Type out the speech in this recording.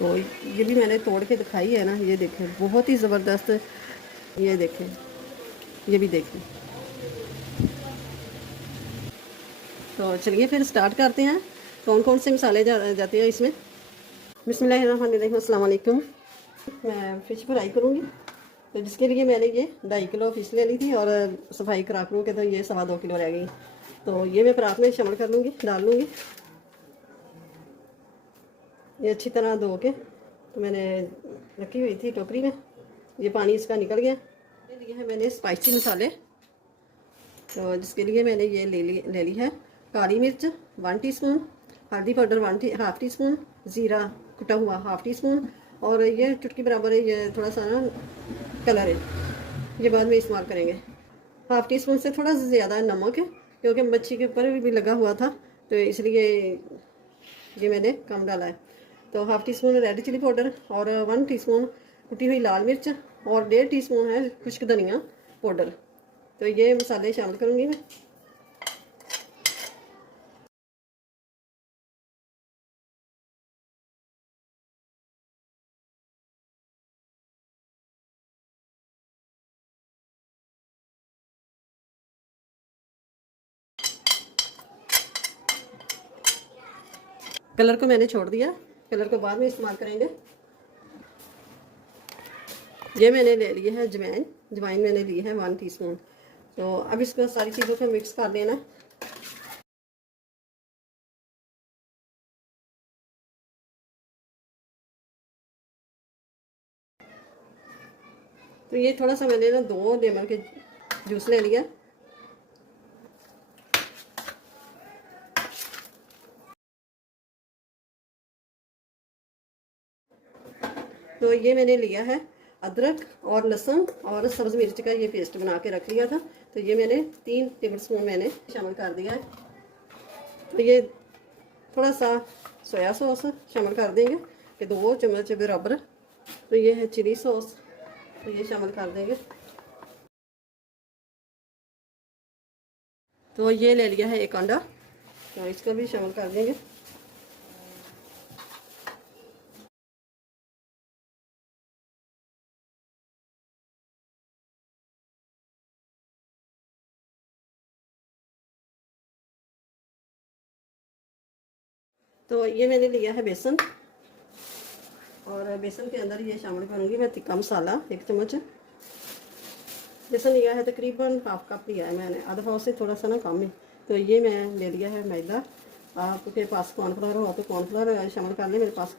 तो ये भी मैंने तोड़ के दिखाई है ना, ये देखें बहुत ही ज़बरदस्त। ये देखें, ये भी देखें। तो चलिए फिर स्टार्ट करते हैं। कौन कौन से मसाले जाते हैं इसमें। बिस्मिल्लाहिर्रहमानिर्रहीम, अस्सलाम वालेकुम। मैं फ़िश फ्राई करूँगी, तो जिसके लिए मैंने ये 2.5 किलो फ़िश ले ली थी और सफाई करा करूँ के तो ये 2.25 किलो रह गई। तो ये मैं परात में शामिल कर लूँगी, डाल लूँगी। ये अच्छी तरह धो के तो मैंने रखी हुई थी टोकरी में, ये पानी इसका निकल गया। ये लिए है मैंने स्पाइसी मसाले, तो जिसके लिए मैंने ये ले ली है काली मिर्च 1 टीस्पून, हल्दी पाउडर हाफ़ टी स्पून, ज़ीरा कुटा हुआ हाफ़ टी स्पून, और ये चुटकी बराबर है ये थोड़ा सा ना कलर है, ये बाद में इस्तेमाल करेंगे। हाफ़ टी स्पून से थोड़ा ज़्यादा नमक है, क्योंकि मच्छी के ऊपर भी लगा हुआ था, तो इसलिए ये मैंने कम डाला है। तो half teaspoon red chilli powder और 1 टीस्पून कुटी हुई लाल मिर्च और 1.5 टीस्पून है खुश्क धनिया पाउडर। तो ये मसाले शामिल करूँगी मैं। कलर को मैंने छोड़ दिया, कलर को बाद में इस्तेमाल करेंगे। ये मैंने ले लिया है जवैन, जवाइन मैंने ली है 1 टीस्पून। तो अब इसको सारी चीज़ों को मिक्स कर देना। तो ये थोड़ा सा मैंने ना 2 लेमन के जूस ले लिया। तो ये मैंने लिया है अदरक और लहसुन और सब्ज़ मिर्च का ये पेस्ट बना के रख लिया था, तो ये मैंने 3 टेबल स्पून मैंने शामिल कर दिया है। तो ये थोड़ा सा सोया सॉस शामिल कर देंगे कि 2 चम्मच बराबर। तो ये है चिली सॉस, तो ये शामिल कर देंगे। तो ये ले लिया है 1 अंडा, तो इसको भी शामिल कर देंगे। तो ये मैंने लिया है बेसन, और बेसन के अंदर ये शामिल करूँगी मैं तिक्का मसाला 1 चम्मच। बेसन लिया है तकरीबन हाफ कप लिया है मैंने, आधा पाव से थोड़ा सा ना कम है। तो ये मैं ले लिया है मैदा। आपके पास कॉर्नफ्लावर हो तो कॉर्नफ्लावर शामिल कर लें, मेरे पास